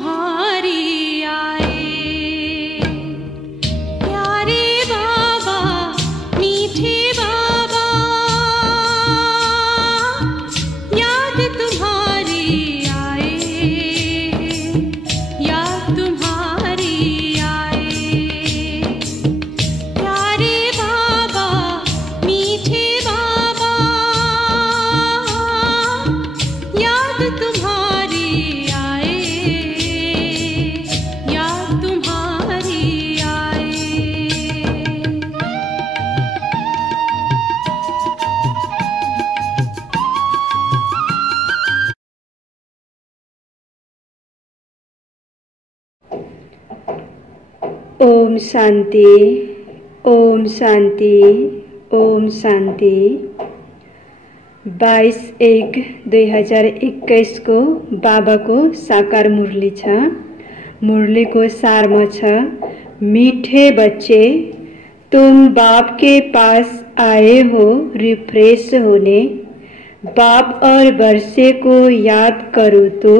तुम्हारी आए, प्यारे बाबा मीठे बाबा, याद तुम्हारी आए, याद तुम्हारी आए, प्यारे बाबा मीठे बाबा, याद तुम्हारी आए, याद तुम्हारी आए। ओम शांति, ओम शांति, ओम शांति। 22/1/2021 को बाबा को साकार मुरली छ। मुरली को सार में छ, मीठे बच्चे तुम बाप के पास आए हो रिफ्रेश होने, बाप और वर्षे को याद करो तो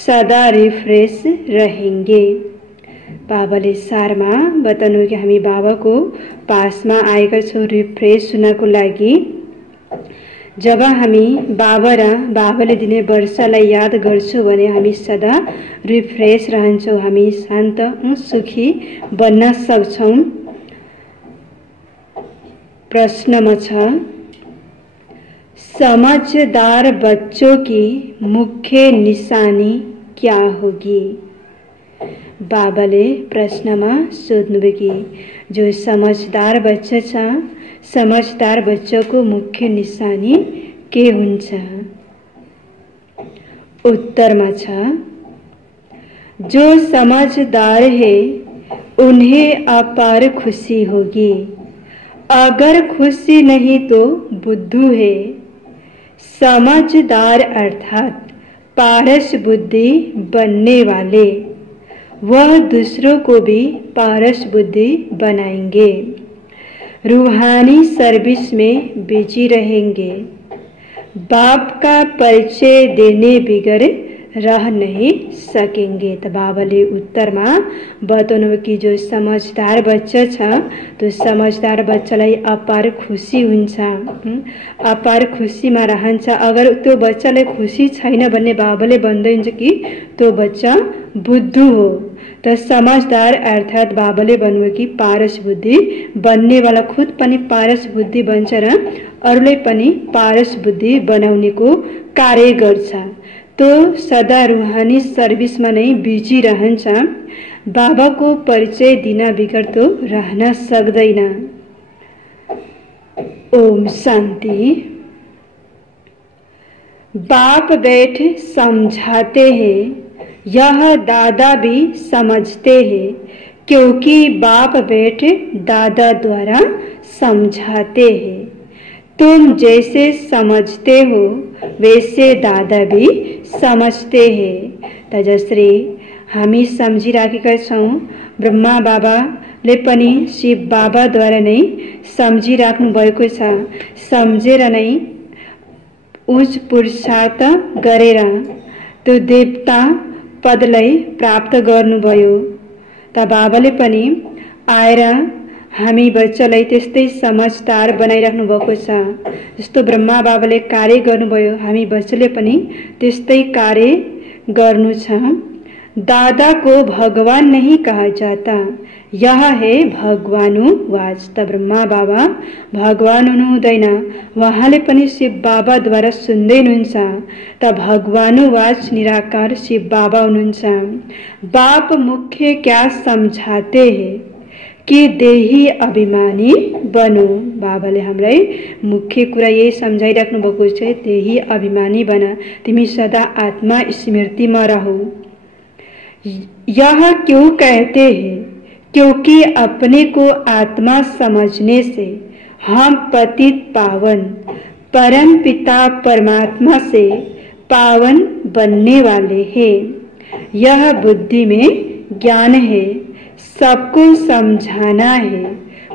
सदा रिफ्रेश रहेंगे। बाबाले सारमा बताउनु कि हामी बाबाको पासमा आएका छौँ रिफ्रेस हुनको लागि। जब हामी बाबा र बाबाले दिने वर्षलाई याद गर्छौँ भने हामी सदा रिफ्रेस रहन्छौँ, हामी शान्त सुखी बन्न सक्छौँ। प्रश्नमा छ, समझदार बच्चों की मुख्य निशानी क्या होगी? बाबाले प्रश्नमा सोध्नुभयो कि जो समझदार बच्चा छ, समझदार बच्चों को मुख्य निशानी के हुन्छ? उत्तरमा छ, जो समझदार है उन्हें अपार खुशी होगी, अगर खुशी नहीं तो बुद्धू है। समझदार अर्थात पारस बुद्धि बनने वाले, वह दूसरों को भी पारस बुद्धि बनाएंगे, रूहानी सर्विस में बिजी रहेंगे, बाप का परिचय देने बिगर रह नहीं सकेंगे। तो बाबाले उत्तरमा बताउनु कि जो समझदार बच्चा छ, तो समझदार बच्चालाई अपार खुशी हुन्छ, अपार खुशीमा रहन्छ। अगर त्यो बच्चालाई खुशी छैन भन्ने बाबाले भन्दैछ कि त्यो बच्चा बुद्धु हो। तो समझदार अर्थात बाबाले भन्नुभयो कि पारस बुद्धि बन्नेवाला खुद पनि पारस बुद्धि बन्छ र अरूलाई पनि पारस बुद्धि बनाउनेको कार्य गर्छ। तो सदा रूहानी सर्विसमा नै बिजी रहन्छ, बाबाको परिचय दिन बिगर तो रहन सक्दैन। ओम शांति। बाप बैठ समझाते हैं, यह दादा भी समझते हैं, क्योंकि बाप बैठ दादा द्वारा समझाते हैं। तुम जैसे समझते हो वैसे दादा भी समझते हैं। त जसरी हामी सम्झिराखेका छौँ, ब्रह्मा बाबाले पनि शिव बाबाद्वारा नै सम्झिराख्नु भएको छ। सम्झेर नै उच्च पुरुषार्थ गरेर त्यो देवता पदलाई प्राप्त गर्नुभयो। त बाबाले पनि आएर हामी बच्चालाई त्यस्तै समझदार बनाइराख्नु भएको छ। जस्तो ब्रह्मा बाबाले कार्य गर्नुभयो, हामी बच्चाले पनि त्यस्तै कार्य गर्नु छ। दादा को भगवान नहीं कहा जाता, यह है भगवानुवाच। त ब्रह्मा बाबा भगवान हुनुहुँदैन, उहाँले पनि शिव बाबाद्वारा सुन्दै हुनुहुन्छ। त भगवानुवाच निराकार शिव बाबा हुनुहुन्छ। बाप मुख्य क्या समझाते हैं कि देही अभिमानी बनो। बाबाले हामीलाई मुख्य कुरा यही सम्झाइराख्नु भएको छ, देही अभिमानी बन, तिमी सदा आत्मा स्मृतिमा रहो। यह क्यों कहते हैं? क्योंकि अपने को आत्मा समझने से हम पतित पावन परम पिता परमात्मा से पावन बनने वाले हैं। यह बुद्धि में ज्ञान है, सबको समझाना है,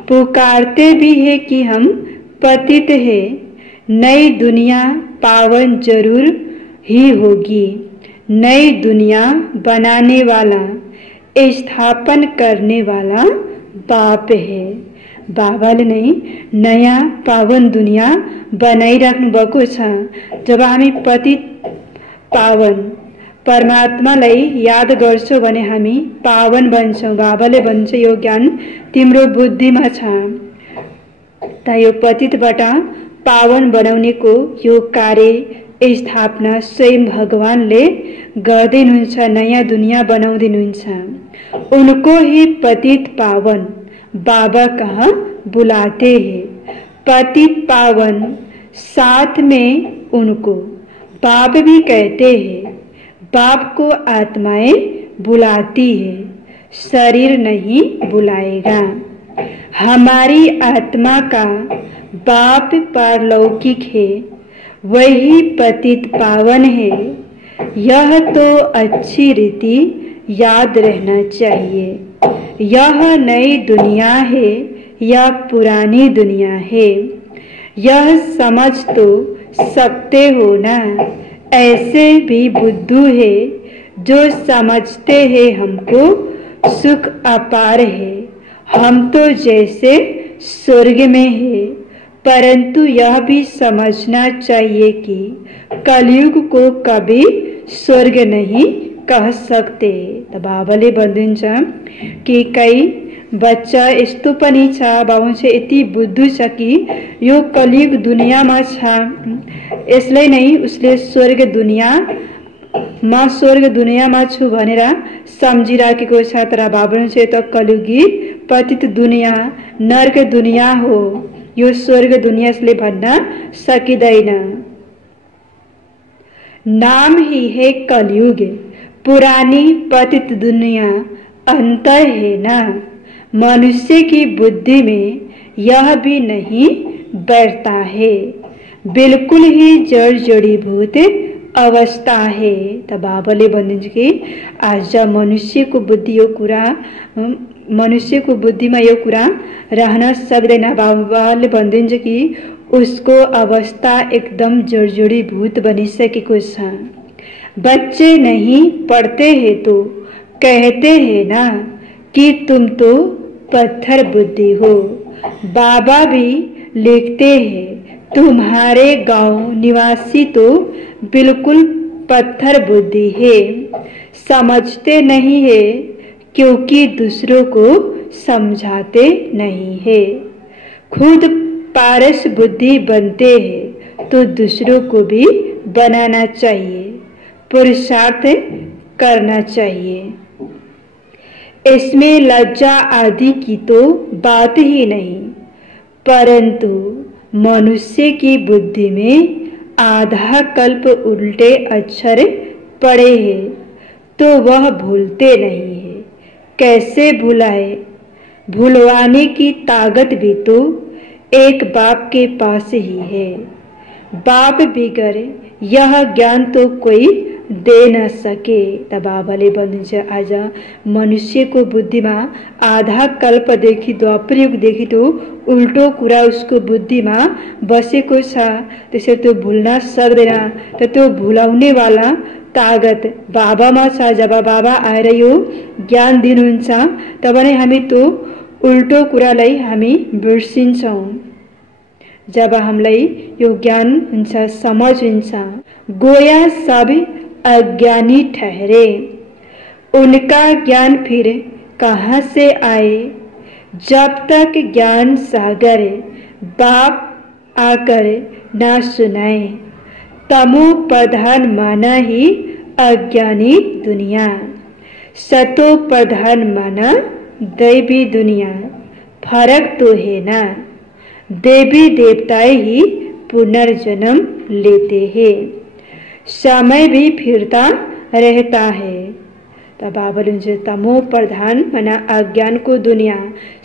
पुकारते भी है कि हम पतित है, नई दुनिया पावन जरूर ही होगी। नई दुनिया बनाने वाला, स्थापन करने वाला बाप है। बाबाले नै नयाँ पावन दुनिया बनाइराख्नु भएको छ। जब हामी पतित पावन परमात्मालाई याद गर्छौं भने हामी पावन बन्छौं। बाबाले भन्छ यो ज्ञान तिम्रो बुद्धिमा छ। त यो पतितबाट पावन बनाउनेको यो कार्य स्थापना स्वयं भगवानले गर्दिनुहुन्छ, नयाँ दुनिया बनाउदिनुहुन्छ। उनको ही पतित पावन बाबा कहाँ बुलाते हैं। पतित पावन साथ में उनको बाप भी कहते हैं। बाप को आत्माएं बुलाती है, शरीर नहीं बुलाएगा। हमारी आत्मा का बाप पारलौकिक है, वही पतित पावन है। यह तो अच्छी रीति याद रहना चाहिए। यह नई दुनिया है या पुरानी दुनिया है, यह समझ तो सकते हो ना। ऐसे भी बुद्धू है जो समझते हैं हमको सुख अपार है। हम तो जैसे स्वर्ग में है, परंतु यह भी समझना चाहिए कि कलयुग को कभी स्वर्ग नहीं कह सकते। त बाबाले भन्नुहुन्छ कि कई बच्चा यस्तो पनि छ, बाबु चाहिँ यति बुद्धु छ कि यो कलियुग दुनियाँमा छ, यसलाई नै उसले स्वर्ग दुनियाँमा छु भनेर सम्झिराखेको छ। तर बाबुले चाहिँ त कलियुगी पतित दुनियाँ नर्क दुनियाँ हो, यो स्वर्ग दुनियाँ यसले भन्न सकिँदैन। नाम ही है कलयुग, पुरानी पतित दुनिया अंतर है ना। मनुष्य की बुद्धि में यह भी नहीं बैठता है, बिल्कुल ही जड़ जड़ीभूत अवस्था है। त बाबाले भन्नुहुन्छ कि आज मनुष्यको बुद्धि यो कुरा, मनुष्यको बुद्धिमा यो कुरा रहन सक्दैन। बाबाले भन्नुहुन्छ कि उसको अवस्था एकदम जड़जड़ीभूत बनिसकेको छ। बच्चे नहीं पढ़ते हैं तो कहते हैं ना कि तुम तो पत्थर बुद्धि हो। बाबा भी लिखते हैं तुम्हारे गांव निवासी तो बिल्कुल पत्थर बुद्धि है, समझते नहीं है क्योंकि दूसरों को समझाते नहीं है। खुद पारस बुद्धि बनते हैं तो दूसरों को भी बनाना चाहिए, पुरुषार्थ करना चाहिए। इसमें लज्जा आदि की तो बात ही नहीं, परंतु मनुष्य की बुद्धि में आधा कल्प उल्टे अक्षर पड़े हैं तो वह भूलते नहीं है। कैसे भुलाए? भुलवाने की ताकत भी तो एक बाप के पास ही है। बाप बिगर यह ज्ञान तो कोई दे न सके। त बाबाले भन्नुहुन्छ आज मनुष्यको बुद्धिमा आधा कल्पदेखि द्वापर युगदेखि तो उल्टो कुरा उसको बुद्धिमा बसेको छ, त्यसैले त्यो भुल्न सक्दैन। त त्यो भुलाउने वाला ताकत बाबामा छ। जब बाबा आएर यो ज्ञान दिनुहुन्छ तब नै हामी त्यो उल्टो कुरालाई हामी बिर्सिन्छौँ। जब हामीलाई यो ज्ञान हुन्छ, समझ हुन्छ, गोया सब अज्ञानी ठहरे, उनका ज्ञान फिर कहाँ से आए? जब तक ज्ञान सागर बाप आकर ना सुनाए, तमो प्रधान माना ही अज्ञानी दुनिया, सतो प्रधान माना दैवी दुनिया। फर्क तो है ना, देवी देवताएं ही पुनर्जन्म लेते हैं, समय भी फिरता रहता है। तब बाबाले हुन्छ तमो प्रधान माना अज्ञान को दुनिया,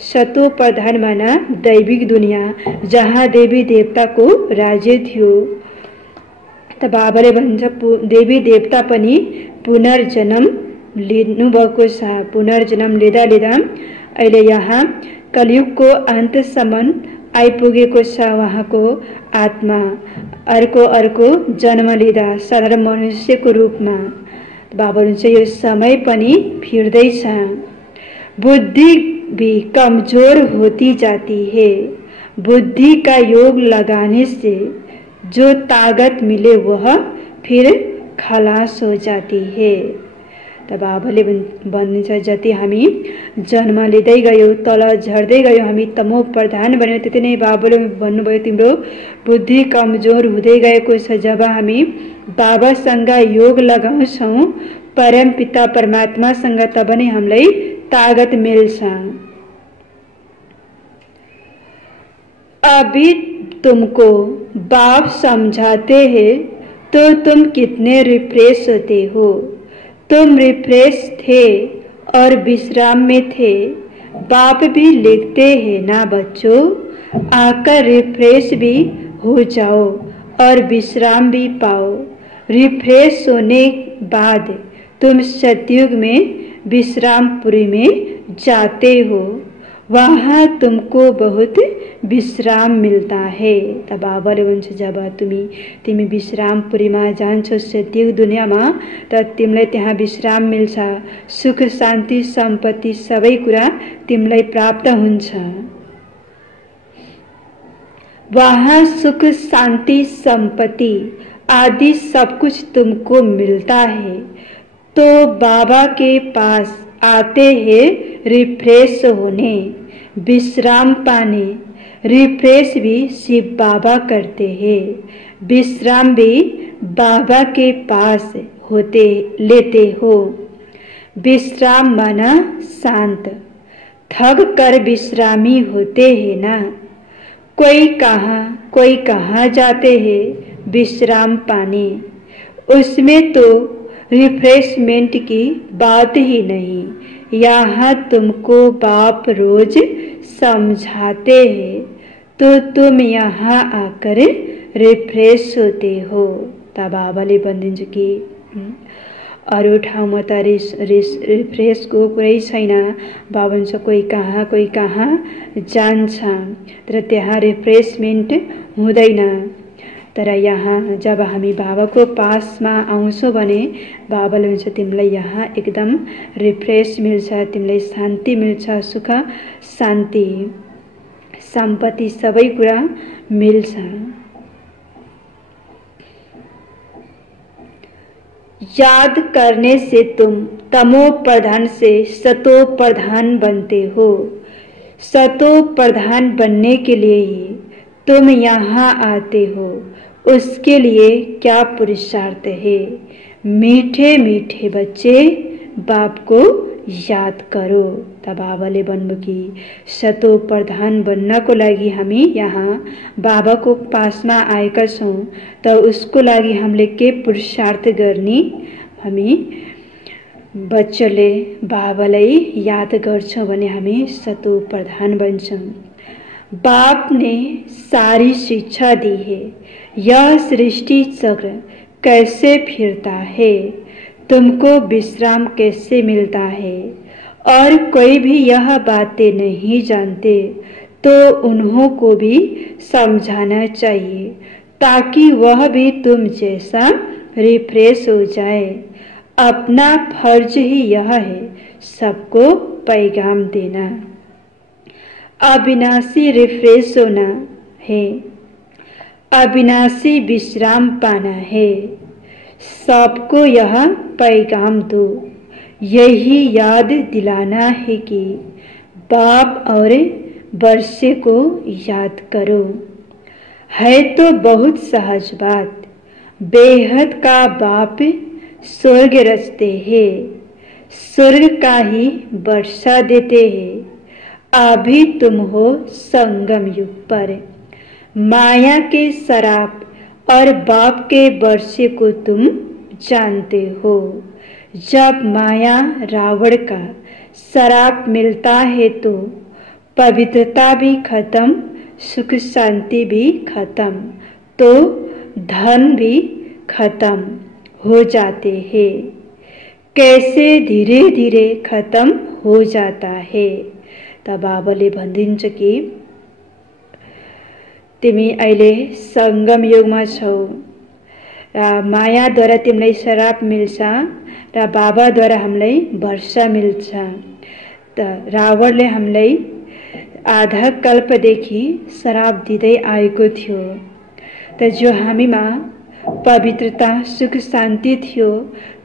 सतो प्रधान माना दैविक दुनिया, जहाँ देवी देवता को राज्य थियो। त बाबाले भन्छ देवी देवता पनि पुनर्जन्म लिनु भएको छ। पुनर्जन्म लिँदा लिँदा अहिले यहाँ कलियुगको अन्तसम्म आइपुगेको छ। उहाँको आत्मा अर्को जन्म लिँदा साधारण मनुष्यको रूपमा बाबाले चाहिँ यो समय पनि फिर्दैछ। बुद्धि भी कमजोर होती जाती है, बुद्धि का योग लगाने से जो ताकत मिले वह फिर खलास हो जाती है। त बाबाले भन्नुहुन्छ जति हामी जन्म लिँदै गयो, तल झर्दै गयो, हामी तमो प्रधान बन्यो, त्यति नै बाबाले भन्नुभयो तिम्रो बुद्धि कमजोर हुँदै गएको छ। जब हामी बाबासँग योग लगाउँछौँ परम पिता परमात्मासँग, तब नै हामीलाई ताकत मिल्छ। अभी तुमको बाप समझाते हैं तो तुम कितने रिफ्रेश होते हो। तुम रिफ्रेश थे और विश्राम में थे। बाप भी लिखते हैं ना बच्चों, आकर रिफ्रेश भी हो जाओ और विश्राम भी पाओ। रिफ्रेश होने बाद तुम सतयुग में विश्रामपुरी में जाते हो, वहाँ तुमको बहुत विश्राम मिलता है। त बाबाले भन्छ जब तिमी विश्रामपुरीमा जान्छौ सतयुग दुनियाँमा, त तिमीलाई त्यहाँ विश्राम मिल्छ, सुख शान्ति सम्पत्ति सबै कुरा तिमीलाई प्राप्त हुन्छ। वहाँ सुख शांति संपत्ति आदि सब कुछ तुमको मिलता है। तो बाबा के पास आते हैं रिफ्रेश होने, विश्राम पाने। रिफ्रेश भी शिव बाबा करते हैं, विश्राम भी बाबा के पास होते लेते हो। विश्राम माना शांत, थक कर विश्रामी होते हैं ना। कोई कहाँ जाते हैं विश्राम पाने, उसमें तो रिफ्रेशमेंट की बात ही नहीं। यहाँ तुमको बाप रोज समझाते हैं तो तुम यहाँ आकर रिफ्रेश होते हो। त बाबाले भनिदिन्छ कि अरू ठाउँमा त रिफ्रेसको कुरै छैन। बाबा भन्छ कोही कहाँ जान्छ, तर त्यहाँ रिफ्रेसमेन्ट हुँदैन। तर यहाँ जब हामी बाबाको पासमा आउँछौँ भने बाबाले भन्छ तिमीलाई यहाँ एकदम रिफ्रेस मिल्छ, तिमीलाई शान्ति मिल्छ, सुख शान्ति सम्पत्ति सबै कुरा मिल्छ। याद करने से तुम तमो प्रधान से सतो प्रधान बनते हो। सतो प्रधान बनने के लिए ही तुम यहाँ आते हो, उसके लिए क्या पुरुषार्थ है। मीठे मीठे बच्चे बाप को याद करो। त बाबाले भन्नु कि सतो प्रधान बन्नको लागि हामी यहाँ बाबाको पासमा आएका छौँ, त उसको लागि हामीले के पुरुषार्थ गर्ने। हामी बच्चाले बाबालाई याद गर्छौँ भने हामी सतो प्रधान बन्छौँ। बाप ने सारी शिक्षा दी है, यह सृष्टि चक्र कैसे फिरता है, तुमको विश्राम कैसे मिलता है। और कोई भी यह बातें नहीं जानते तो उन्हों को भी समझाना चाहिए, ताकि वह भी तुम जैसा रिफ्रेश हो जाए। अपना फर्ज ही यह है सबको पैगाम देना, अविनाशी रिफ्रेश होना है, अविनाशी विश्राम पाना है। सबको यह पैगाम दो, यही याद दिलाना है कि बाप और वर्षे को याद करो। है तो बहुत सहज बात, बेहद का बाप स्वर्ग रचते हैं, स्वर्ग का ही वर्षा देते हैं। अभी तुम हो संगम युग पर, माया के शराब और बाप के वर्षे को तुम जानते हो। जब माया रावण का शराब मिलता है तो पवित्रता भी खत्म, सुख शांति भी खत्म, तो धन भी खत्म हो जाते हैं। कैसे धीरे धीरे खत्म हो जाता है। त बाबाले भनिदिन्छ कि तिमी अहिले संगम युगमा छौ, मायाद्वारा तिमीलाई श्राप मिल्छ र बाबाद्वारा हामीलाई वर्षा मिल्छ। त रावणले हामीलाई आधा कल्पदेखि श्राप दिँदै आएको थियो। त जो हामीमा पवित्रता सुख शान्ति थियो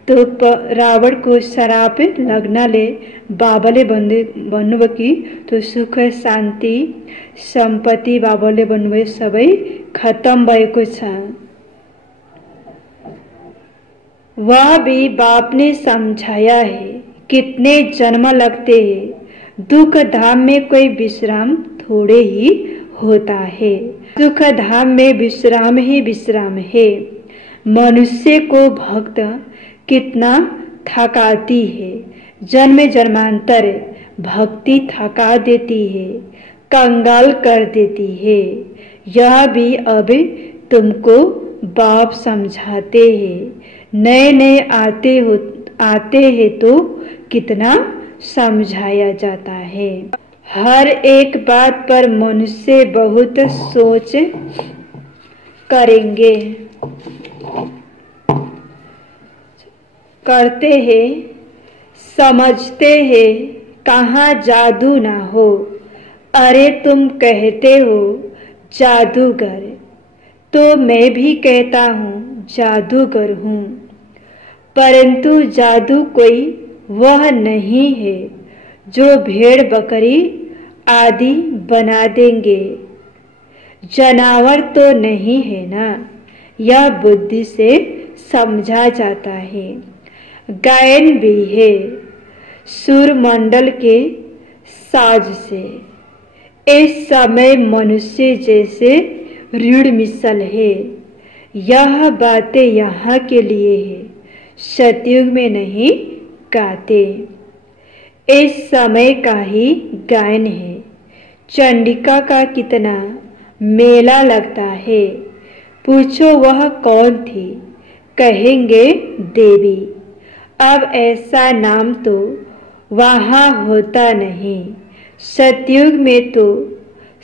त्यो रावणको श्राप लग्नले बाबाले भन्नुभयो कि त्यो सुख शान्ति सम्पत्ति बाबाले भन्नुभयो सबै खत्म भएको छ। वह भी बाप ने समझाया है, कितने जन्म लगते हैं, दुख धाम में कोई विश्राम थोड़े ही होता है। सुख धाम में विश्राम ही विश्राम है। मनुष्य को भक्त कितना थकाती है। जन्म जन्मांतर भक्ति थका देती है, कंगाल कर देती है। यह भी अब तुमको बाप समझाते हैं। नए नए आते हैं तो कितना समझाया जाता है। हर एक बात पर मनुष्य बहुत सोच करते हैं, समझते हैं कहाँ जादू ना हो। अरे तुम कहते हो जादूगर, तो मैं भी कहता हूँ जादूगर हूँ, परंतु जादू कोई वह नहीं है जो भेड़ बकरी आदि बना देंगे। जानवर तो नहीं है ना, यह बुद्धि से समझा जाता है। गायन भी है सूरमंडल के साज से। इस समय मनुष्य जैसे रीढ़ मिसल है। यह बातें यहाँ के लिए है, सतयुग में नहीं गाते। इस समय का ही गायन है। चंडिका का कितना मेला लगता है। पूछो वह कौन थी, कहेंगे देवी। अब ऐसा नाम तो वहाँ होता नहीं। सतयुग में तो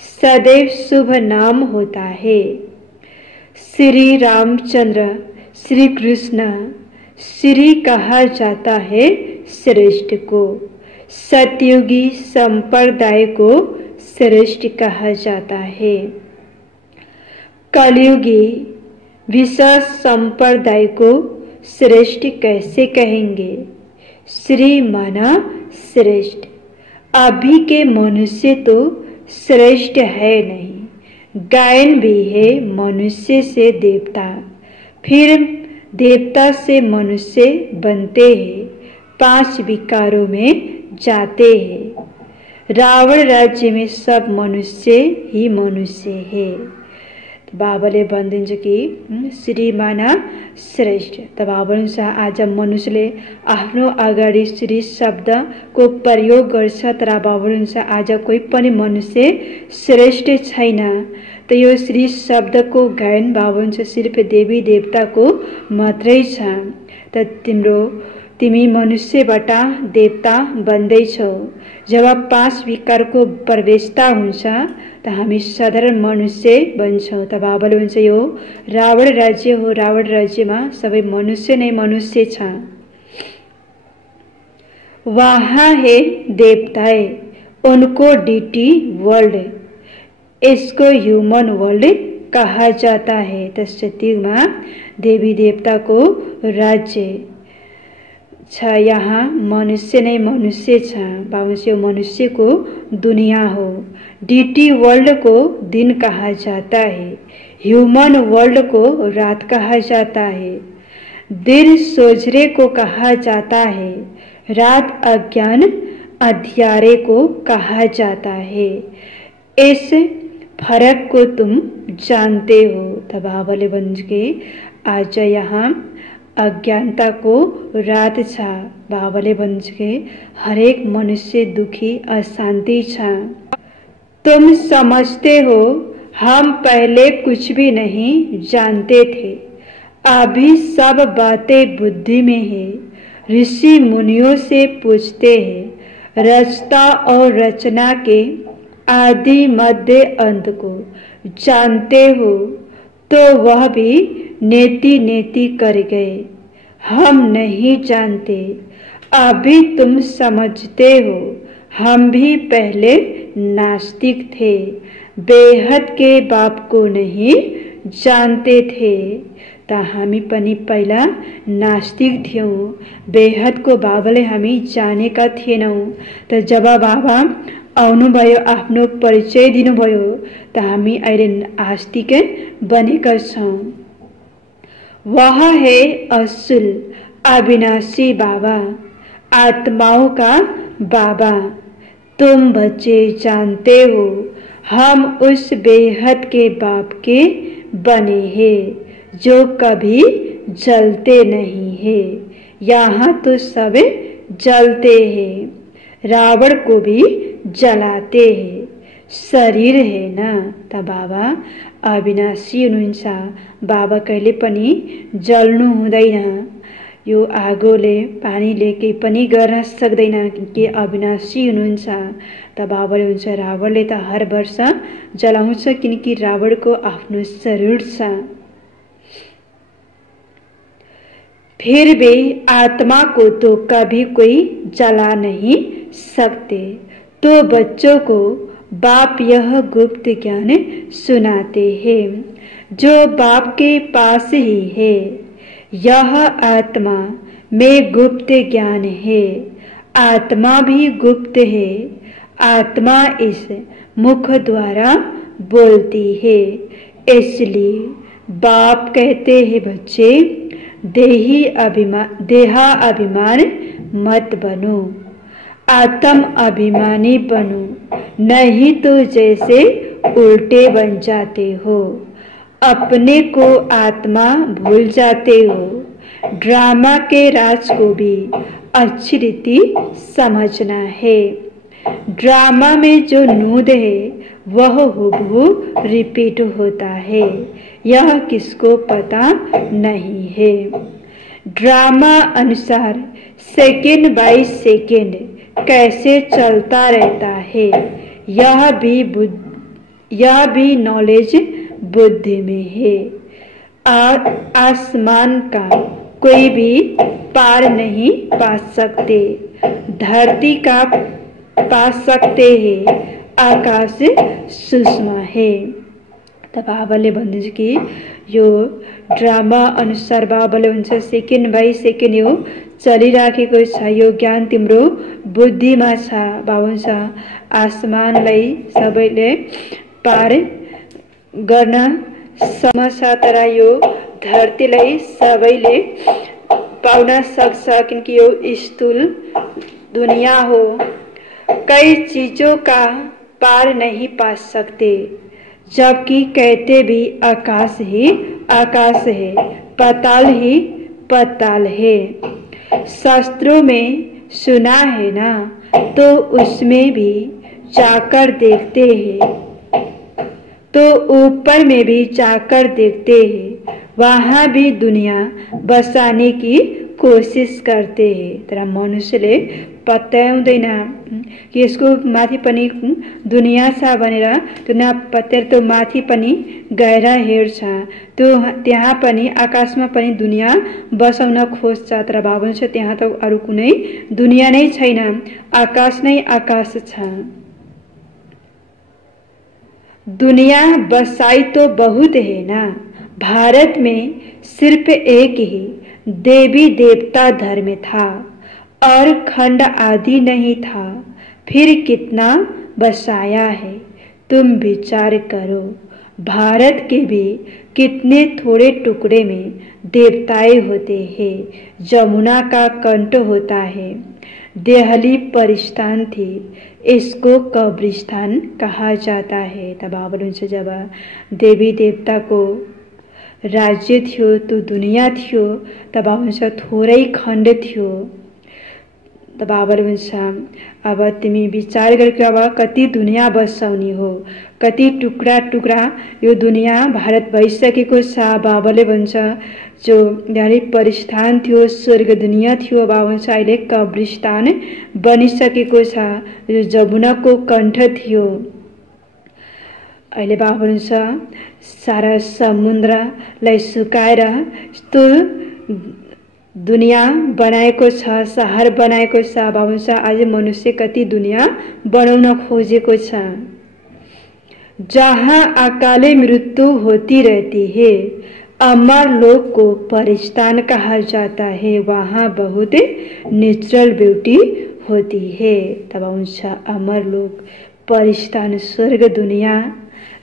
सदैव शुभ नाम होता है। श्री रामचंद्र श्री कृष्ण श्री कहा जाता है श्रेष्ठ को। सतयुगी संप्रदाय को श्रेष्ठ कहा जाता है। कलयुगी विशेष संप्रदाय को श्रेष्ठ कैसे कहेंगे। श्री माना श्रेष्ठ। अभी के मनुष्य तो श्रेष्ठ है नहीं। गायन भी है मनुष्य से देवता, फिर देवता से मनुष्य बनते हैं, 5 विकारों में जाते हैं। रावण राज्य में सब मनुष्य ही मनुष्य है। बाबाले भनिदिन्छ कि श्रीमाना श्रेष्ठ। त बाबा अनुसार आज मनुष्यले आफ्नो अगाडि श्री शब्दको प्रयोग गर्छ, तर बाबा अनुसार आज कोही पनि मनुष्य श्रेष्ठ छैन। त यो श्री शब्दको गायन बाबा अनुसार सिर्फ देवी देवताको मात्रै छ। त तिमी मनुष्यबाट देवता बन्दैछौ। जब 5 विकारको प्रवेशता हुन्छ त हामी साधारण मनुष्य बन्छौँ। त बाबाले भन्छ यो रावण राज्य हो। रावण राज्यमा सबै मनुष्य नै मनुष्य छ। वहाँ है देवताएं, उनको डीटी वर्ल्ड, इसको ह्यूमन वर्ल्ड कहा जाता है। त सतयुगमा देवी देवताको राज्य छ। यहाँ मनुष्य नै मनुष्य छ। बाबा मनुष्य को दुनिया हो। डीटी वर्ल्ड को दिन कहा जाता है, ह्यूमन वर्ल्ड को रात कहा जाता है। दिन सोझरे को कहा जाता है, रात अज्ञान अंधियारे को कहा जाता है। इस फर्क को तुम जानते हो। त बाबाले भन्छ कि आज यहाँ अज्ञानता को रात छ। बाबाले भन्छ कि हरेक मनुष्य दुखी अशांति छ। तुम समझते हो हम पहले कुछ भी नहीं जानते थे, अभी सब बातें बुद्धि में है। ऋषि मुनियों से पूछते हैं, रचता और रचना के आदि मध्य अंत को जानते हो, तो वह भी नेति नेति कर गए। हम नहीं जानते, अभी तुम समझते हो। हम भी पहले नास्तिक थे, बेहद के बाप को नहीं जानते थे। त हामी पनि पहिला नास्तिक थियौँ, बेहदको बाबाले हामी जानेका थिएनौँ। त जब बाबा आउनुभयो, आफ्नो परिचय दिनुभयो, त हामी अहिले आस्तिक बनेका छौँ। वह है असुल अविनाशी बाबा, आत्माओं का बाबा। तुम बच्चे जानते हो, हम उस बेहद के बाप के बने हैं जो कभी जलते नहीं है। यहाँ तो सब जलते हैं, रावण को भी जलाते हैं। शरीर है ना, त बाबा अविनाशी हुनुहुन्छ। बाबा कहिले पनि जल्नु हुँदैन। यो आगोले पानीले केही पनि गर्न सक्दैन, कि अविनाशी हुनुहुन्छ। त बाबाले हुन्छ रावणले त हर वर्ष जलाउँछ, किनकि रावणको आफ्नो शरीर छ। फिर भी आत्मा को तो कभी कोई जला नहीं सकते। तो बच्चों को बाप यह गुप्त ज्ञान सुनाते हैं जो बाप के पास ही है। यह आत्मा में गुप्त ज्ञान है, आत्मा भी गुप्त है। आत्मा इस मुख द्वारा बोलती है, इसलिए बाप कहते हैं बच्चे देहा अभिमान मत बनो, आत्म अभिमानी बनो, नहीं तो जैसे उल्टे बन जाते हो, अपने को आत्मा भूल जाते हो। ड्रामा के राज को भी अच्छी रीति समझना है। ड्रामा में जो नूद है वह हुबहू रिपीट होता है, यह किसको पता नहीं है। ड्रामा अनुसार सेकंड बाय सेकंड कैसे चलता रहता है, यह भी नॉलेज बुद्धि में है। आसमान का कोई भी पार नहीं पा सकते, धरती का पा सकते हैं, आकाश सूक्ष्म है। त बाबाले भन्नुहुन्छ कि यो ड्रामा अनुसार बाबाले हुन्छ सेकेन्ड बाई सेकेन्ड यो चलिराखेको छ, यो ज्ञान तिम्रो बुद्धिमा छ। बाबा हुन्छ आसमानलाई सबैले पार गर्न समझ, तर यो धरतीलाई सबैले पाउन सक्छ, किनकि यो स्थूल दुनिया हो। कई चीजों का पार नहीं पा सकते, जबकि कहते भी आकाश ही आकाश है, पाताल ही पाताल है। शास्त्रों में सुना है ना, तो उसमें भी जाकर देखते हैं, तो ऊपर में भी जाकर देखते हैं, वहाँ भी दुनिया बसाने की कोशिश करते हैं। तर मनुष्यले पत्याउँदैन कि यसको माथि पनि दुनिया छ भनेर, त्यो नपत्याएर त्यो माथि पनि गएर हेर्छ, त्यो त्यहाँ पनि आकाशमा पनि दुनिया बसाउन खोज्छ। तर बाबा छ त्यहाँ त अरू कुनै दुनिया नै छैन, आकाश नै आकाश छ। दुनिया बसाई तो बहुत है ना, भारत में सिर्फ एक ही देवी देवता धर्म था और खंड आदि नहीं था, फिर कितना बसाया है। तुम विचार करो, भारत के भी कितने थोड़े टुकड़े में देवताएं होते हैं। जमुना का कंठ होता है, देहली परिस्थान थी, इसको कब्रिस्तान कहा जाता है। तब बाबा जब देवी देवता को राज्य थियो, तो दुनिया थियो, तब बाबा थोरै खण्ड थियो। तब बाबाले भन्छ अब तिमी विचार गरेको अब कति दुनिया बसाउने हो, कति टुक्रा टुक्रा यो दुनिया भारत भइसकेको छ। बाबाले भन्छ जो यहाँ परिस्थान थियो, स्वर्ग दुनिया थियो, बाबा भन्छ अहिले कब्रिस्तान बनिसकेको छ। यो जमुनाको कण्ठ थियो, अहिले बाबा हुनुहुन्छ सारा समुद्रलाई सुकाएर त्यो दुनियाँ बनाएको छ, सहर बनाएको छ। बाबा हुनुहुन्छ आज मनुष्य कति दुनियाँ बनाउन खोजेको छ। जहाँ अकाले मृत्यु होती रहती है, अमर लोग को परिस्तान कहा जाता है, वहाँ बहुत नेचुरल ब्यूटी होती है। तब हुन्छ अमर लोग परिस्तान स्वर्ग दुनिया,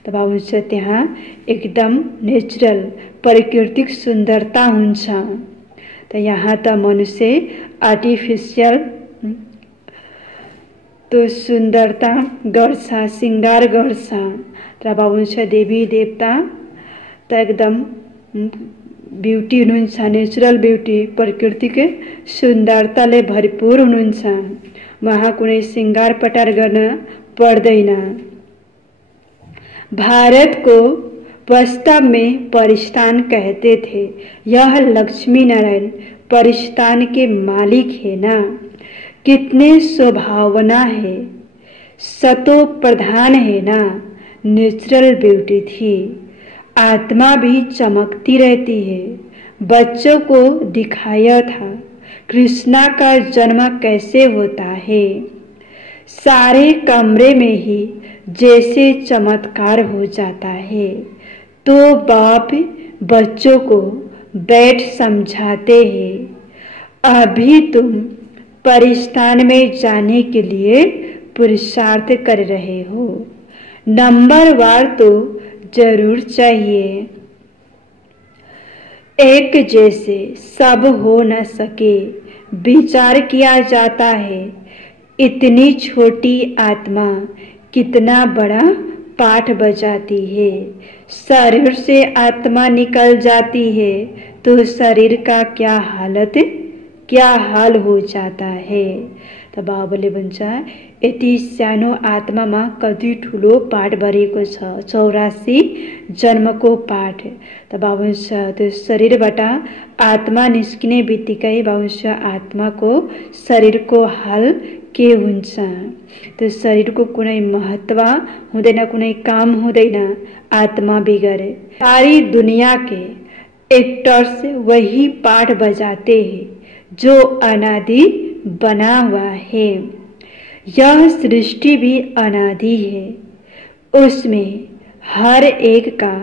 तब हुन्छ त्यहाँ एकदम नेचुरल प्राकृतिक सुन्दरता हुन्छ। त यहाँ त मनुष्य आर्टिफिसियल तो सुन्दरता गर्छ, सिंगार गर्छ। तर बाबा हुन्छ देवी देवता त एकदम ब्यूटी हुनुहुन्छ, नेचुरल ब्यूटी प्राकृतिक सुन्दरताले भरपूर हुनुहुन्छ। वहाँ कुनै सिंगार पटार गर्न पर्दैन। भारत को वास्तव में परिस्तान कहते थे। यह लक्ष्मी नारायण परिस्तान के मालिक है ना। कितने स्वभावना है, सतो प्रधान है ना। नेचुरल ब्यूटी थी। आत्मा भी चमकती रहती है। बच्चों को दिखाया था कृष्णा का जन्म कैसे होता है। सारे कमरे में ही जैसे चमत्कार हो जाता है। तो बाप बच्चों को बैठ समझाते हैं। अभी तुम परिस्तान में जाने के लिए पुरुषार्थ कर रहे हो। नंबरवार तो जरूर चाहिए। एक जैसे सब हो न सके विचार किया जाता है। इतनी छोटी आत्मा कितना बड़ा पाठ बजाती है। शरीर से आत्मा निकल जाती है तो शरीर का क्या हाल हो जाता है। त बाबाले भन्छ यति सानो आत्मामा कति ठुलो पाठ भरिएको छ। 84 जन्मको पाठ। त बाबा भन्छ त्यो शरीरबाट आत्मा निस्किने बित्तिकै बाबा भन्छ आत्माको शरीरको हाल के हुन्छ। त्यो शरीरको कुनै महत्व हुँदैन, कुनै काम हुँदैन आत्मा बिगर। सारी दुनिया के एक्टर्स वही पाठ बजाते हैं जो अनादि बना हुआ है। यह सृष्टि भी अनादि है। उसमें हर एक का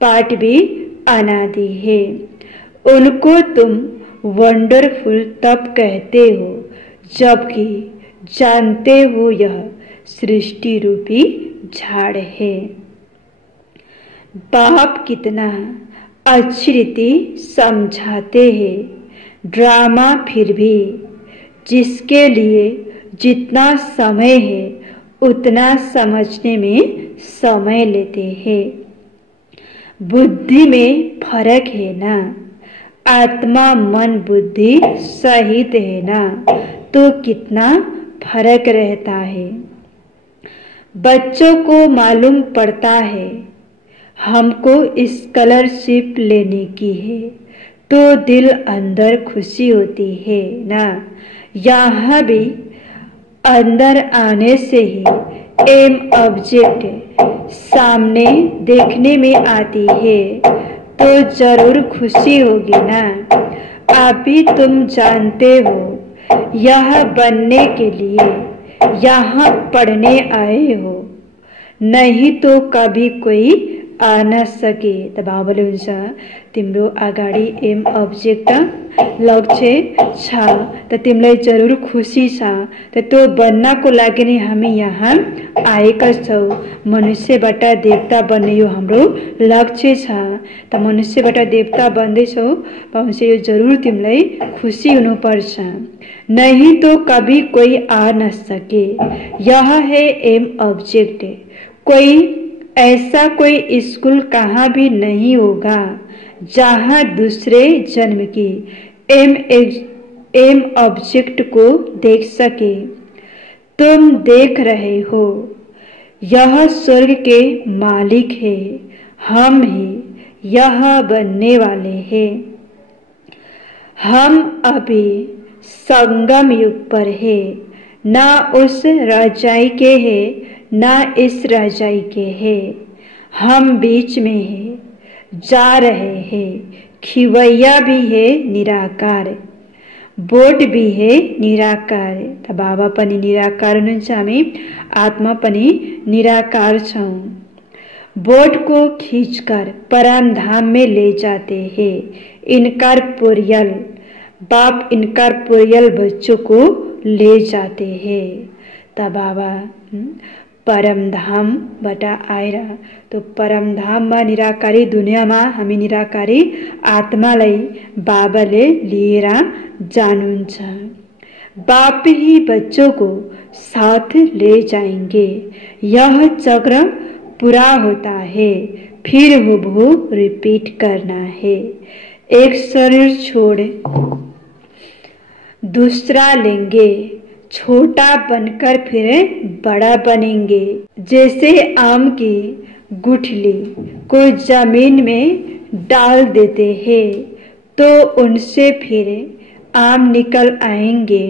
पाठ भी अनादि है। उनको तुम वंडरफुल तब कहते हो जबकि जानते हो यह सृष्टि रूपी झाड़ है। बाप कितना अच्छी रीति समझाते हैं। ड्रामा फिर भी जिसके लिए जितना समय है उतना समझने में समय लेते हैं। बुद्धि में फर्क है ना। आत्मा मन बुद्धि सहित है ना, तो कितना फर्क रहता है। बच्चों को मालूम पड़ता है हमको स्कॉलरशिप लेने की है तो दिल अंदर खुशी होती है ना। यहाँ भी अंदर आने से ही एम ऑब्जेक्ट सामने देखने में आती है तो जरूर खुशी होगी ना। अभी तुम जानते हो यह बनने के लिए यहाँ पढ़ने आए हो, नहीं तो कभी कोई आ न सके। त बाबाले हुन्छ तिम्रो अगाडि एम अब्जेक्ट लक्ष्य छ त तिमीलाई जरुर खुसी छ। त त्यो बन्नको लागि नै हामी यहाँ आएका छौँ। मनुष्यबाट देवता बन्ने यो हाम्रो लक्ष्य छ। त मनुष्यबाट देवता बन्दैछौ भन्छ यो जरुर तिमीलाई खुसी हुनुपर्छ, नहीं तो कभी कोई आ न सके। यह है एम ऑब्जेक्ट। ऐसा कोई स्कूल कहाँ भी नहीं होगा जहाँ दूसरे जन्म की एम ऑब्जेक्ट को देख सके। तुम देख रहे हो यह स्वर्ग के मालिक है, हम ही यह बनने वाले हैं। हम अभी संगम युग पर है, ना उस राजाई के है ना इस राजाई के है। हम बीच में है, जा रहे हैं, खिवैया भी है निराकार, बोट भी है निराकार। त बाबा पनि निराकार हुनुहुन्छ, हामी आत्मा पनि निराकार छौं। बोट को खींचकर परम धाम में ले जाते हैं इनकार पुरियल, बाप इनकार पुरियल बच्चों को ले जाते हैं। त बाबा परमधामबाट आएर त्यो परमधाममा निराकारी दुनियाँमा हामी निराकारी आत्मालाई बाबाले लिएर जानुहुन्छ। बाप ही बच्चों को साथ ले जाएंगे। यह चक्र पूरा होता है, फिर हुबहू रिपीट करना है। एक शरीर छोड़ दूसरा लेंगे, छोटा बनकर फिर बड़ा बनेंगे। जैसे आम की गुठली को जमीन में डाल देते हैं तो उनसे फिर आम निकल आएंगे,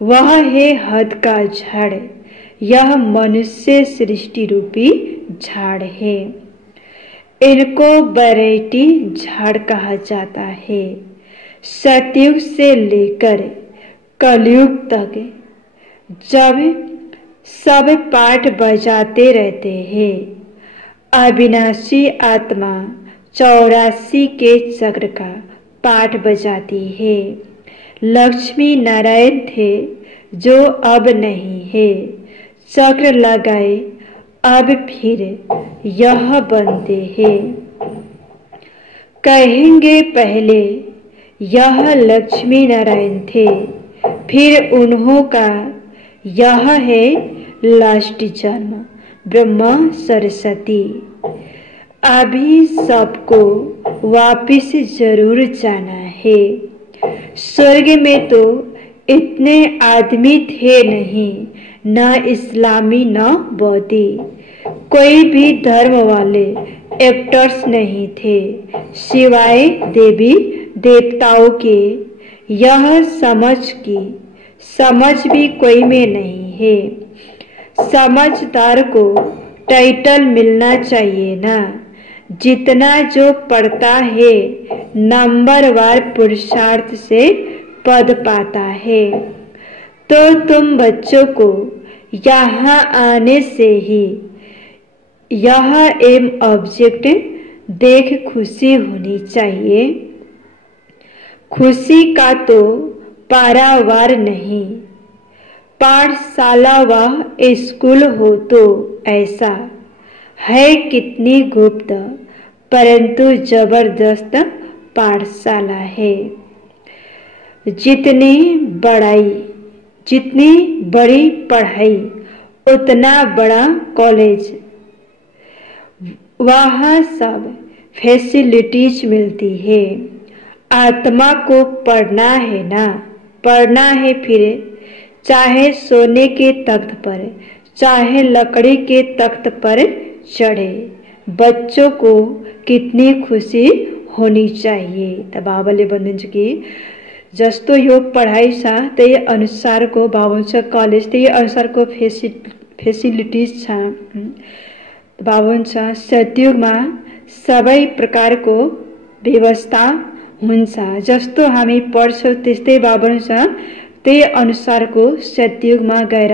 वह है हद का झाड़। यह मनुष्य सृष्टि रूपी झाड़ है। इनको वैरायटी झाड़ कहा जाता है। सतयुग से लेकर कलयुग तक जब सब पाठ बजाते रहते हैं, अविनाशी आत्मा 84 के चक्र का पाठ बजाती है। लक्ष्मी नारायण थे जो अब नहीं है, चक्र लगाए अब फिर यह बनते हैं। कहेंगे पहले यह लक्ष्मी नारायण थे, फिर उन्हों का यह है लास्ट जन्म ब्रह्मा सरस्वती। अभी सबको वापिस जरूर जाना है। स्वर्ग में तो इतने आदमी थे नहीं, न इस्लामी न बौद्धी, कोई भी धर्म वाले एक्टर्स नहीं थे सिवाय देवी देवताओं के। यह समझ भी कोई में नहीं है। समझदार को टाइटल मिलना चाहिए ना। जितना जो पढ़ता है नंबरवार पुरुषार्थ से पद पाता है। तो तुम बच्चों को यहाँ आने से ही यह एम ऑब्जेक्ट देख खुशी होनी चाहिए। खुशी का तो पारावार नहीं, पाठशाला व स्कूल हो तो ऐसा है कितनी गुप्त परंतु जबरदस्त पाठशाला है। जितनी बड़ी पढ़ाई उतना बड़ा कॉलेज, वहाँ सब फैसिलिटीज मिलती है। आत्मा को पढ़ना है ना, पढ़ना है फिर चाहे सोने के तख्त पर चाहे लकड़ी के तख्त पर चढ़े। बच्चों को कितनी खुशी होनी चाहिए। त बाबाले भन्नुहुन्छ कि जस्तो यो पढाइ छ त्यही अनुसारको बाबा छ कलेज, त्यही अनुसारको फेसिलिटिज छ। बाबा छ सतयुगमा सबै प्रकारको व्यवस्था हुन्छ। जस्तो हामी पढ्छौँ त्यस्तै बाबा छ त्यही अनुसारको सतयुगमा गएर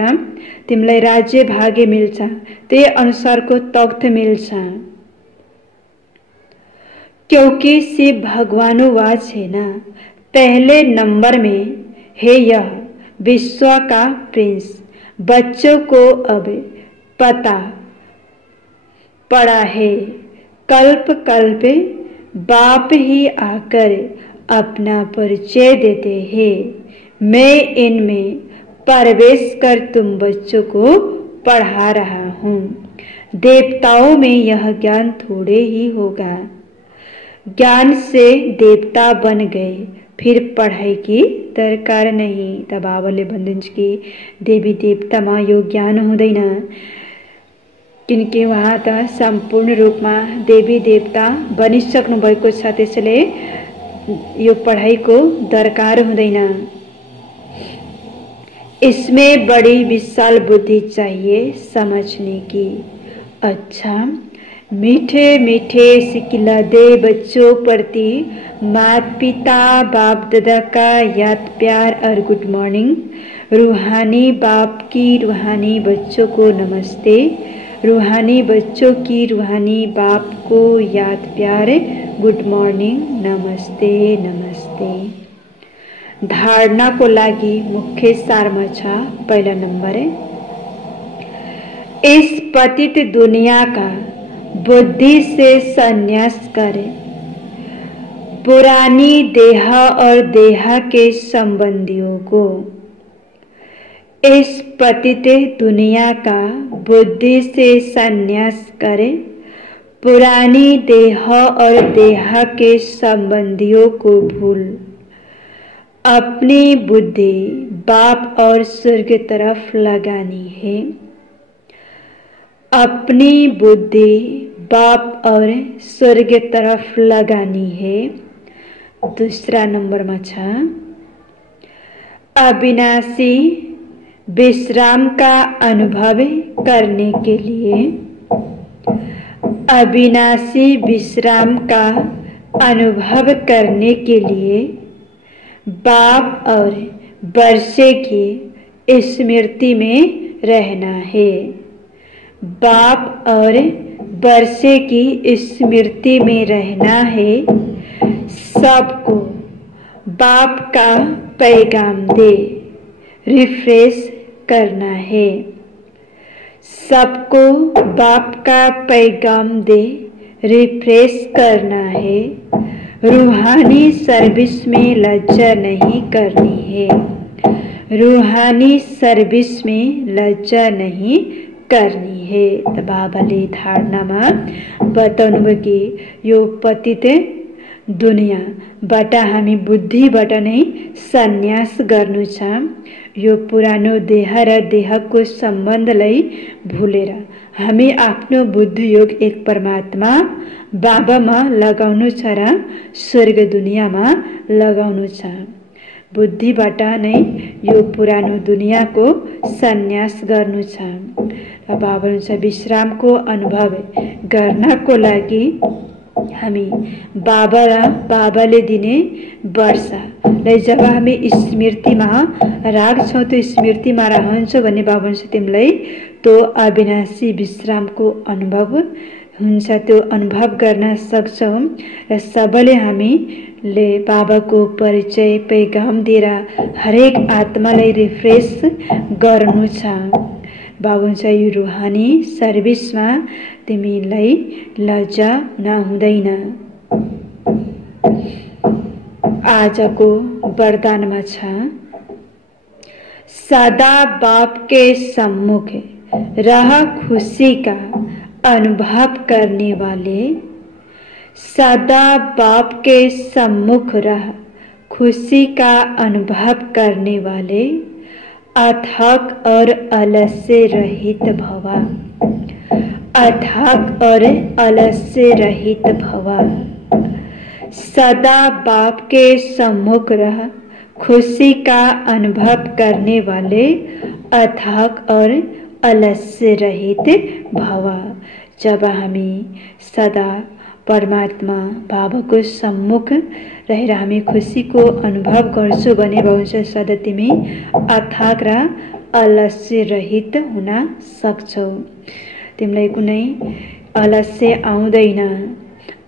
तिमीलाई राज्य भाग्य मिल्छ, त्यही अनुसारको तख्त मिल्छ। क्योंकि शिव भगवान वाच है ना, पहले नंबर में है यह विश्व का प्रिंस। बच्चों को अब पता पड़ा है, कल्प कल्प बाप ही आकर अपना परिचय देते हैं। मैं इनमें प्रवेश कर तुम बच्चों को पढ़ा रहा हूँ। देवताओं में यह ज्ञान थोड़े ही होगा। ज्ञान से देवता बन गए, फिर पढ़ाई की दरकार नहीं। त बाबाले भन्नुहुन्छ कि देवी देवतामा यो ज्ञान हुँदैन, किनकि उहाँ त सम्पूर्ण रूपमा देवी देवता बनिसक्नु भएको छ। त्यसैले यो पढाइको दरकार हुँदैन। इसमें बड़ी विशाल बुद्धि चाहिए समझने की। अच्छा, मीठे मीठे सिखिलाते बच्चों प्रति माता पिता बाप दादा का याद प्यार और गुड मॉर्निंग। रूहानी बाप की रूहानी बच्चों को नमस्ते। रूहानी बच्चों की रूहानी बाप को याद प्यार गुड मॉर्निंग, नमस्ते नमस्ते। धारणा को लागि मुख्य सारमा छ। पहिला नंबर है, इस पतित दुनिया का बुद्धि से संन्यास करे। पुरानी देह और देह के संबंधियों को इस पतित दुनिया का बुद्धि से संन्यास करे। पुरानी देह और देह के संबंधियों को भूल अपनी बुद्धि बाप और स्वर्ग तरफ लगानी है। अपनी बुद्धि बाप और स्वर्ग तरफ लगानी है। दूसरा नंबर में छ, अविनाशी विश्राम का अनुभव करने के लिए। अविनाशी विश्राम का अनुभव करने के लिए बाप और वर्षे की स्मृति में रहना है। बाप और वर्षे की स्मृति में रहना है। सबको बाप का पैगाम दे रिफ्रेश करना है। सबको बाप का पैगाम दे रिफ्रेश करना है। रूहानी सर्विस में लज्जा नहीं करनी है। रूहानी सर्विस में लज्जा नहीं करनी है। तो बाबाले धारणामा बताउनु कि यो पतित दुनियाबाट हामी बुद्धिबाट नै सन्यास गर्नु छ। यो पुरानो देह र देहको सम्बन्धलाई भुलेर हामी आफ्नो बुद्धि योग एक परमात्मा बाबामा लगाउनु छ र स्वर्ग दुनियाँमा लगाउनु छ। बुद्धिबाट नै यो पुरानो दुनियाँको सन्यास गर्नु छ। र बाबा हुन्छ विश्रामको अनुभव गर्नको लागि हामी बाबा र बाबाले दिने वर्षालाई जब हामी स्मृतिमा राख्छौँ, त्यो स्मृतिमा रहन्छौँ भने बाबा हुन्छ तिमीलाई त्यो अविनाशी विश्रामको अनुभव हुन्छ। त्यो अनुभव गर्न सक्छौँ र सबैले हामीले बाबाको परिचय पैगाम दिएर हरेक आत्मालाई रिफ्रेश गर्नु छ। बाबा हुन्छ यो रूहानी सर्भिसमा तिमीलाई लज्जा नहुँदैन। आजको वरदानमा छ, सदा बाप के सम्मुख रह खुशी का अनुभव करने वाले। सदा बाप के सम्मुख रह खुशी का अनुभव करने वाले अथक और आलस्य रहित भवा। अथक और आलस्य रहित भवा। सदा बाप के सम्मुख रह खुशी का अनुभव करने वाले अथक और आलस्य रहित भवा। जब हामी सदा परमात्मा बाबाको सम्मुख रहेर हामी खुसीको अनुभव गर्छौँ भने भन्छ सदा तिमी अथक र आलस्य रहित हुन सक्छौ। तिमीलाई कुनै आलस्य आउँदैन,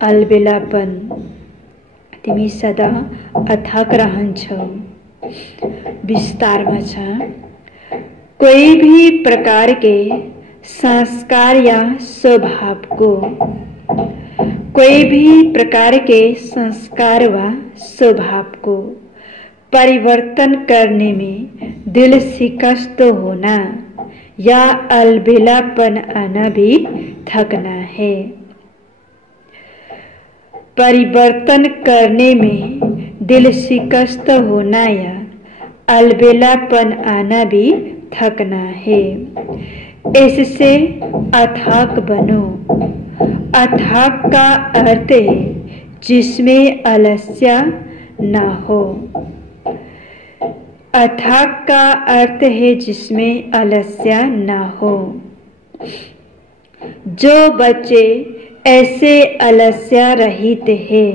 अलबेलापन। तिमी सदा अथक रहन्छौ। विस्तारमा छ, कोई भी प्रकार के संस्कार या स्वभाव को, कोई भी प्रकार के संस्कार व स्वभाव को परिवर्तन करने में दिल शिकस्त होना या अलबेलापन आना भी थकना है। परिवर्तन करने में दिल शिकस्त होना या अलबेलापन आना भी थकना है। इससे अथक बनो। अथक का अर्थ है जिसमें आलस्य न हो। अथक का अर्थ है जिसमें आलस्य न हो। जो बच्चे ऐसे आलस्य रहित हैं।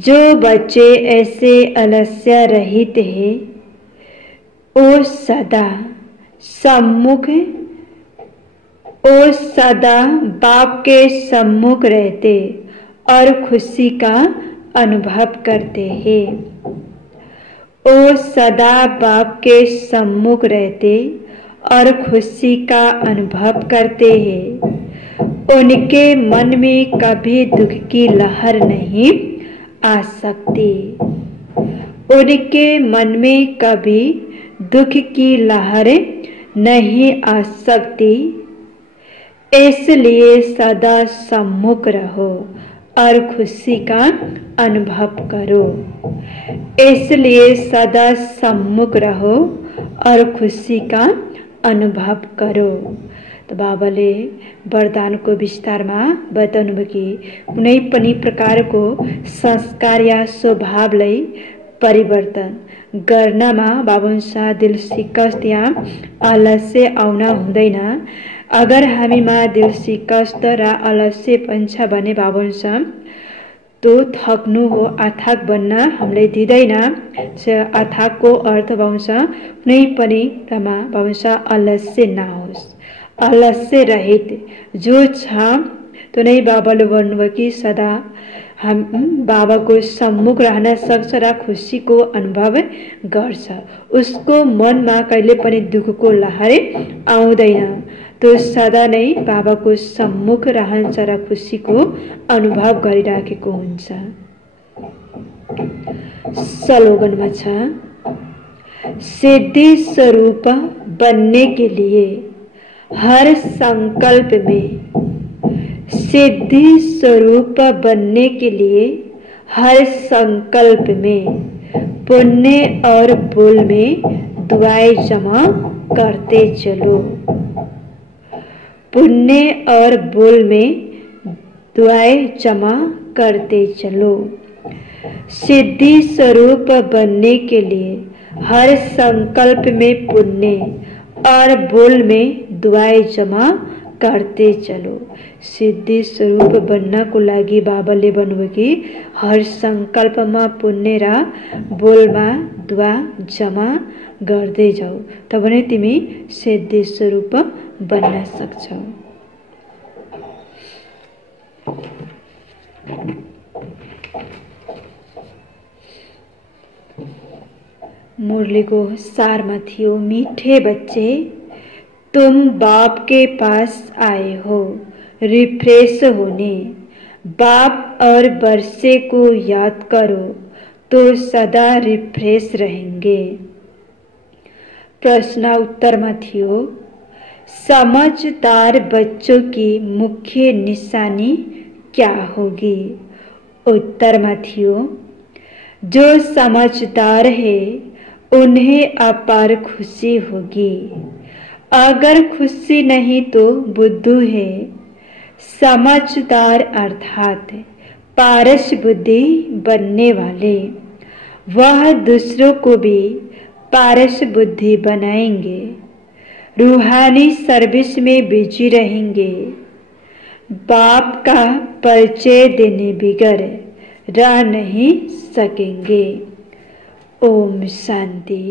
जो बच्चे ऐसे आलस्य रहित हैं वो सदा सम्मुख, वो सदा बाप के सम्मुख रहते और खुशी का अनुभव करते हैं। वो सदा बाप के सम्मुख रहते और खुशी का अनुभव करते हैं। उनके मन में कभी दुख की लहर नहीं आ सकती। उनके मन में कभी दुख की लहर नहीं आ सकती। इसलिए सदा सम्मुख रहो और खुशी का अनुभव करो। इसलिए सदा सम्मुख रहो और खुशी का अनुभव करो। तो बाबाले वरदान को विस्तार में बताउनु कि कुनै पनि प्रकार को संस्कार या स्वभावलाई परिवर्तन गर्नमा बाबुन्सा दिल सिकस्त या आलस्य आउन हुँदैन। अगर हामीमा दिल सिकस्त र आलस्य पनि भने बाबुन्सा तो थक्नु हो, अथाक बन्न हामीले दिँदैन। अथाकको अर्थ बाबुन्सा कुनै पनि रमा बाबुन्सा आलस्य नहोस्, आलस्य रहित जो छ तो नै बाबाले भन्नुभयो कि सदा हम बाबाको सम्मुख रहन सक्छ र खुसीको अनुभव गर्छ। उसको मनमा कहिले पनि दुःखको लहर आउँदैन। तो सदा नै बाबाको सम्मुख रहन्छ र खुसीको अनुभव गरिराखेको हुन्छ। स्लोगनमा छ, सिद्धि स्वरूप बनने के लिए हर संकल्प में, सिद्धि स्वरूप बनने के लिए हर संकल्प में पुण्य और बोल में दुआएं जमा करते चलो। पुण्य और बोल में दुआएं जमा करते चलो। सिद्धि स्वरूप बनने के लिए हर संकल्प में पुण्य और बोल में दुआएं जमा करते चलो। सिद्धि स्वरूप बन्नको लागि बाबाले भन्नुभयो कि हर संकल्पमा पुण्य र बोलमा दुआ जमा गर्दै जाऊ, तब नै तिमी सिद्धि स्वरूप बन्न सक्छौ। मुरलीको सारमा थियो, मीठे बच्चे तुम बाप के पास आए हो रिफ्रेश होने। बाप और बरसे को याद करो तो सदा रिफ्रेश रहेंगे। प्रश्न उत्तर में थियो, समझदार बच्चों की मुख्य निशानी क्या होगी? उत्तर में थियो, जो समझदार है उन्हें अपार खुशी होगी। अगर खुशी नहीं तो बुद्धू है। समझदार अर्थात पारस बुद्धि बनने वाले, वह दूसरों को भी पारस बुद्धि बनाएंगे। रूहानी सर्विस में बिजी रहेंगे। बाप का परिचय देने बिगर रह नहीं सकेंगे। ओम शांति।